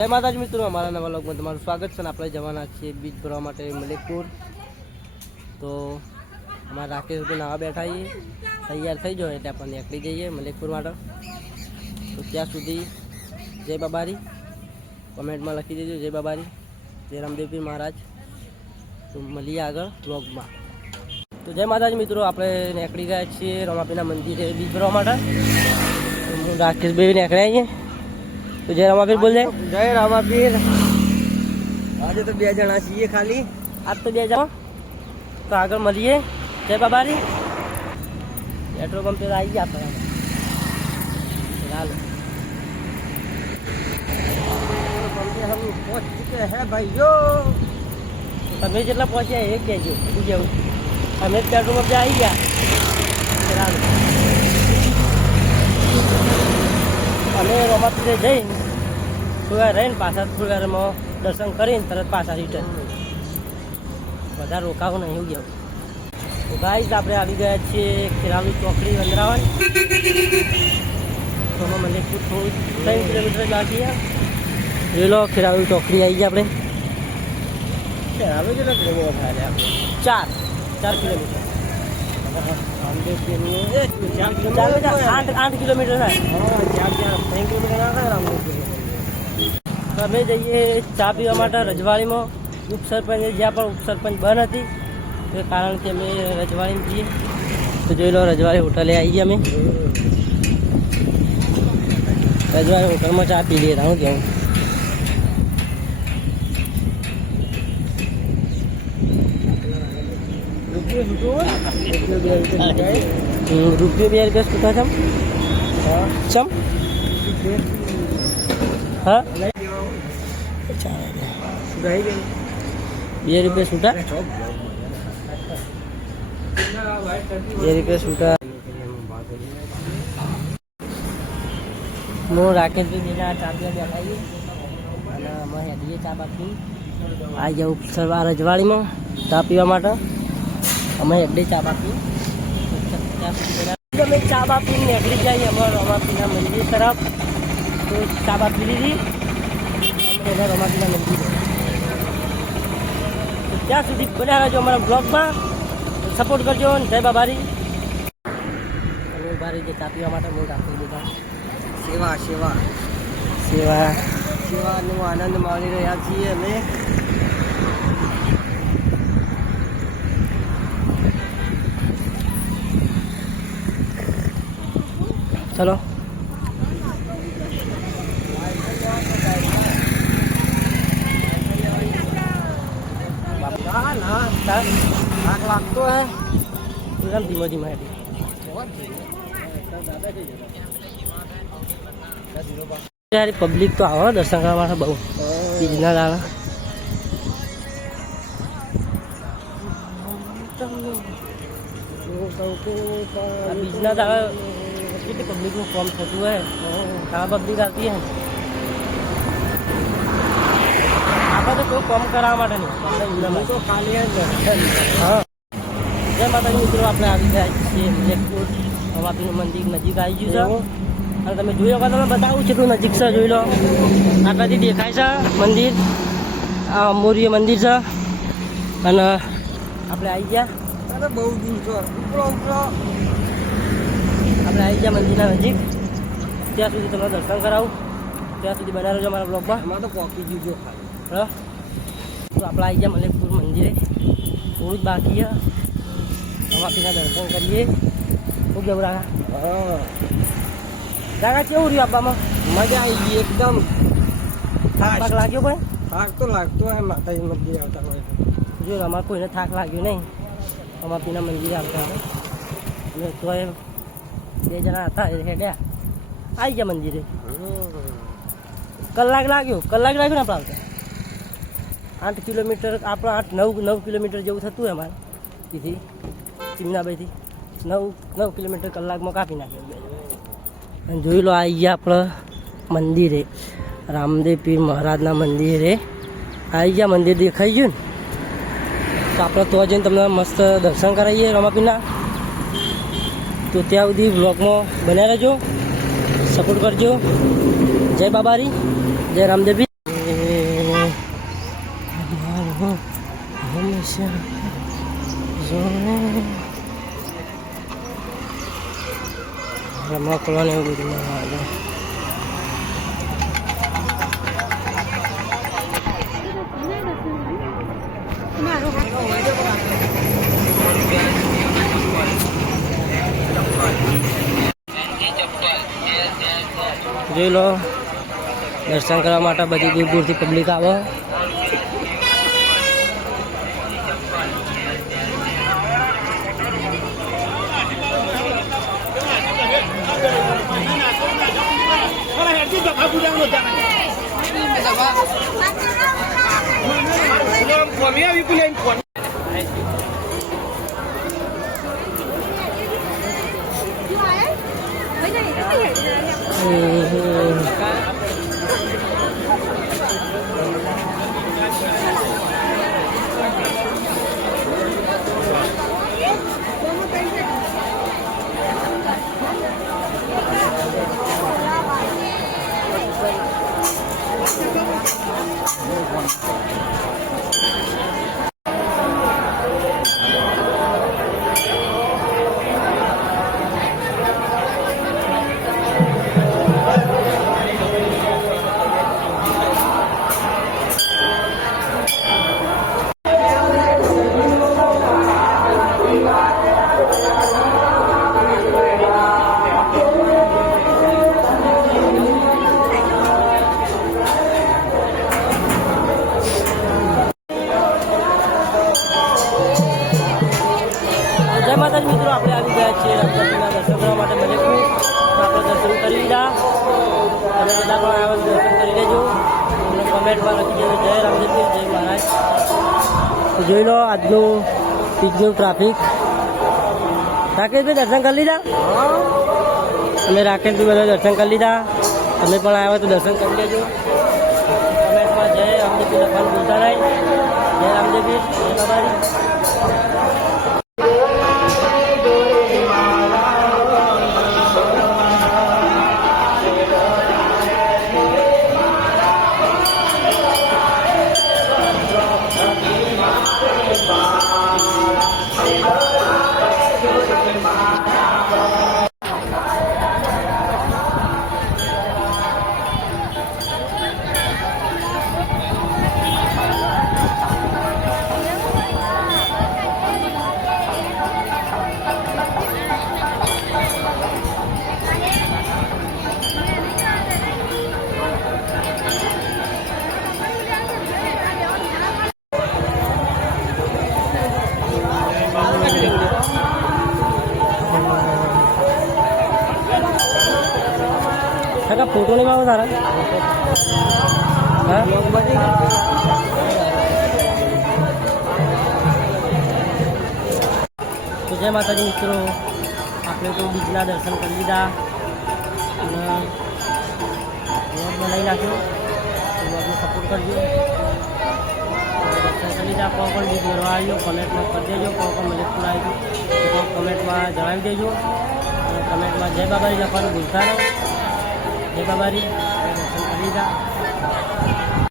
જય માતાજી મિત્રો, અમારા નવા વ્લોગમાં તમારું સ્વાગત છે. આપણે જવાના છીએ બીચ ભરવા માટે મલેકપુર. તો અમારા રાકેશભાઈ નાવા બેઠા છીએ, તૈયાર થઈ જાય એટલે આપણે નીકળી જઈએ મલેકપુર માટે. તો ત્યાં સુધી જય બાબારી કોમેન્ટમાં લખી દેજો, જય બાબારી, જય રામદેવપીર મહારાજ. તો મળીએ આગળ વ્લોગમાં. તો જય માતાજી મિત્રો, આપણે નીકળી ગયા છીએ રમાપીરના મંદિરે બીચ ભરવા માટે. હું રાકેશભાઈ નીકળ્યા છીએ. તો જય રામાપીર બોલ દે. જય રામાપીર. આજે તો 2 જણા છીએ ખાલી. આજ તો 2 જણા. તો આગળ મળીએ. જય બાબારી. પેટ્રોલ પંપ પર આવી ગયા આપણે. ચાલો हम पहुंच चुके हैं भाइयों. તમે જેટલા પહોંચ્યા એ કહેજો. શું કહેવું? અમે જ પેટ્રોલ પંપે આવી ગયા. ચાલો અમે રમાપીરે જઈને થોડા રહીને પાછા થોડી વારમાં દર્શન કરીને તરત પાછા રિટર્ન. બધા રોકાવું નહીં એવું કહેવું. તો ગાઈસ આપણે આવી ગયા છીએ ખેરાલુ ચોકડી વંદરાવન. તો મલેકપુર થોડું 3 કિલોમીટર બાકી છે. જોઈ લો ખેરાલુ ચોકડી આવી ગયા આપણે. હવે કેટલા કિલોમીટર થાય? 4 કિલોમીટર. 8 કિલોમીટર થાય. 3 કિલોમીટર ના થાય રામદેવપીર. અમે જઈએ ચા પીવા માટે રજવાડીમાં. ઉપસરપંચ જ્યાં પણ ઉપસરપંચ બંધ હતી એ કારણ કે અમે રજવાડીમાં જઈએ. તો જોઈ લો રજવાડી હોટલે આવી ગયા અમે. રજવાડી હોટલમાં ચા પી લઈએ. હું કેવું રૂપિયો 2 રૂપિયા છૂટા ચમ ચમ હા 2 રૂપિયા છૂટા. 2 રૂપિયા છૂટા. હું રાકેશભાઈ બેના ચા પીવા બેઠાઈએ અને અમે હેડીએ ચા બાકી આવી જાઉં સરવા રજવાડીમાં ચા પીવા માટે. અમે હેડી ચા બાકી અમે ચા બાપીને નીકળી જઈએ અમારા રમાપીના મંદિર તરફ. તો ચા બાપી લીધી એના રમાપીના મંદિર. ત્યાં સુધી બન્યા રહેજો અમારા બ્લોગમાં. સપોર્ટ કરજો. જય બાબારી. અને બારી જે ચા પીવા માટે બહુ રાખી દીધા. સેવા સેવા સેવા સેવાનો આનંદ માણી રહ્યા છીએ અમે. ચલો થાક લાગતો હે. એકદમ ધીમો ધીમો હેડી. યાર પબ્લિક તો આવો દર્શન કરવા માટે બહુ બીજના દાડા. બીજના દાડા કેટલી પબ્લિકનું ફોર્મ થતું હોય. આ પબ્લિક આવતી હે. આપણે તો કોઈ કોમ કરાવવા માટે નહીં, તો ખાલી હા. જય માતાજી મિત્રો, આપણે આવી ગયા છીએ મલેકપુર. રમાપીરનું મંદિર નજીક આવી ગયું છે. અને તમે જોઈ શકો, તમે બતાવું કેટલું નજીક છે. જોઈ લો આટલાથી દેખાય છે મંદિર. આ અમોરીય મંદિર છે. અને આપણે આવી ગયા બહુ દૂર છો. આપણે આવી ગયા મંદિરના નજીક. ત્યાં સુધી તમને દર્શન કરાવું. ત્યાં સુધી બનાવી રહેજો અમારા બ્લોગમાં. એમાં તો પોકી ગયું ખાલી. બરાબર. તો આપણે આવી ગયા મલેકપુર મંદિરે. થોડું જ બાકી છે. રમાપીરના દર્શન કરીએ. ખૂબ જવું રાખા. હા, રાકા કેવું રહ્યું આપવામાં? મજા આવી ગઈ એકદમ. થાક લાગ્યો કોઈ? થાક તો લાગતો હોય માતાજી મંદિરે આવતા હોય. જો અમારે કોઈને થાક લાગ્યો નહીં. રમાપીરના મંદિરે આવતા હોય અને તોય 2 જણા હતા એ હેડ્યા આવી ગયા મંદિરે. કલાક લાગ્યો ને આપણે આવતા. 8 કિલોમીટર આપણે 9 કિલોમીટર જેવું થતું હોય અમારે એથી ચિમનાબાઈથી. 9 કિલોમીટર કલાકમાં કાપી નાખ્યો. અને જોઈ લો આવી ગયા આપણે મંદિરે, રામદેવપીર મહારાજના મંદિરે આવી ગયા. મંદિર દેખાઈ ગયું ને. તો આપણે તો જઈને તમને મસ્ત દર્શન કરાવીએ રમાપીરના. તો ત્યાં સુધી બ્લોગમાં બન્યા રહેજો, સપોર્ટ કરજો. જય બાબારી, જય રામદેવપીર. હંમેશા જોને રમકડાને એવું બધું આવે. જોઈ લો, દર્શન કરવા માટે બધી દૂર દૂરથી પબ્લિક આવે. જય માતાજી મિત્રો, આપણે આવી ગયા છીએ રામચંદ્રના દર્શન કરવા માટે મલેકપુર. તો આપણે દર્શન કરી લીધા. તમે બધા પણ આવો દર્શન કરી લેજો અને કમેન્ટમાં લખી દેજો જય રામદેવપીર, જય મહારાજ. તો જોઈ લો આજનું પીકનું ટ્રાફિક. રાકેશભાઈ દર્શન કરી લીધા? અમે રાકેશભાઈ બધા દર્શન કરી લીધા. તમે પણ આવ્યો તો દર્શન કરી લેજો. કમેન્ટમાં જય રામદેવપીર લખવાનું ભૂલતા નહીં. જય રામદેવપીર, જય બાબારી. કાકા ફોટો નહીં પાવો તારા? હા, તો જય માતાજી મિત્રો, આપણે તો બીજના દર્શન કરી લીધા અને વ્લોગ બનાવી નાખ્યો. વ્લોગને સપોર્ટ કરજો. દર્શન કરી લીધા. કોઈ પણ બીજ મળવા આવ્યો કમેન્ટમાં કરી દેજો. કોઈ પણ મલેકપુર આવી ગયું તો કમેન્ટમાં જણાવી દેજો. અને કમેન્ટમાં જય બાબારી લખવાનું ભૂલતા નહીં. જય બાબારી. દર્શન કરી લીધા.